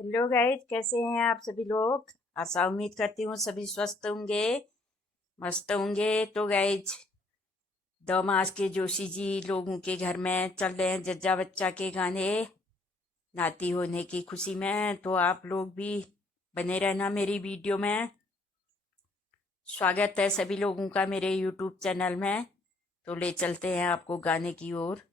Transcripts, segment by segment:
Hello guys, कैसे हैं आप सभी लोग। आशा उम्मीद करती हूँ सभी स्वस्थ होंगे, मस्त होंगे। तो गाइस, दमास के जोशी जी लोगों के घर में चल रहे हैं जज्जा बच्चा के गाने नाती होने की खुशी में। तो आप लोग भी बने रहना मेरी वीडियो में। स्वागत है सभी लोगों का मेरे यूट्यूब चैनल में। तो ले चलते हैं आपको गाने की ओर।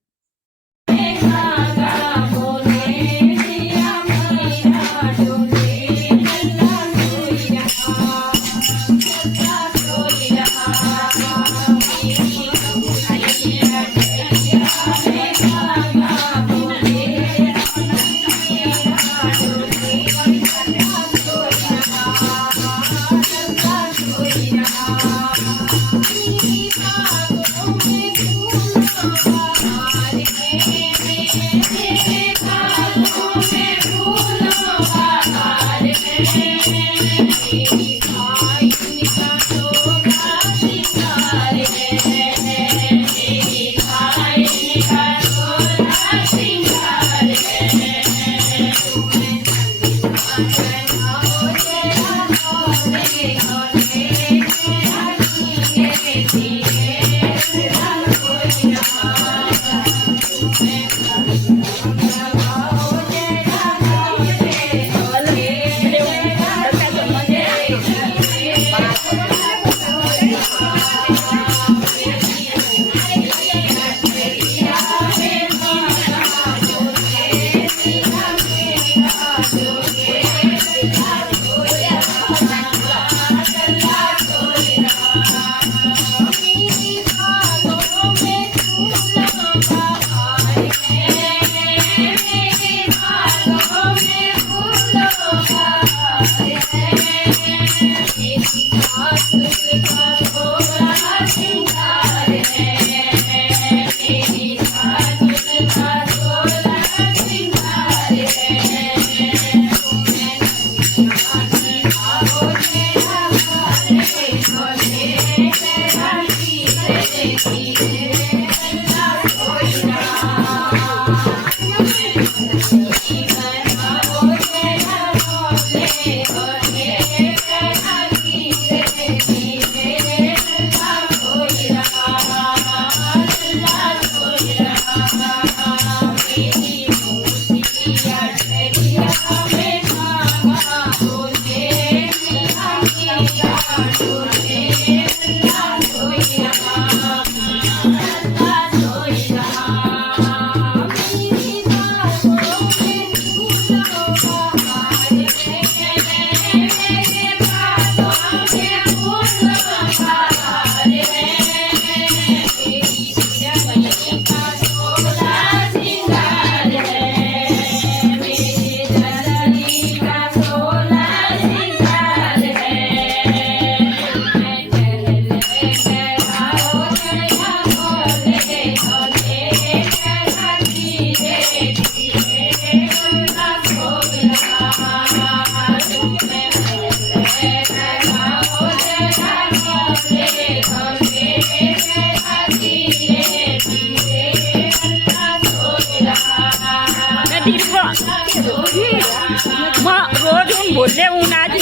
रोज उन बोले उन आज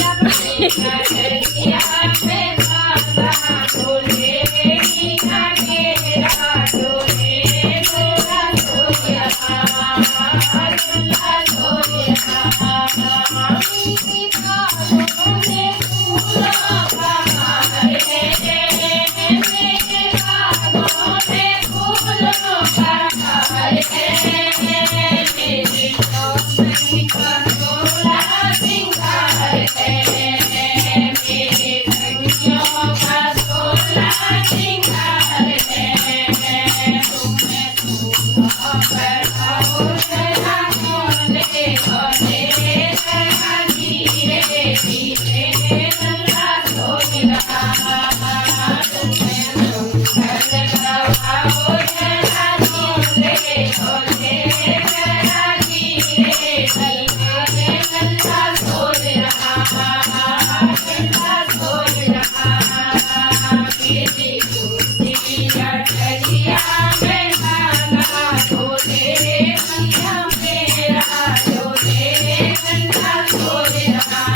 मेरा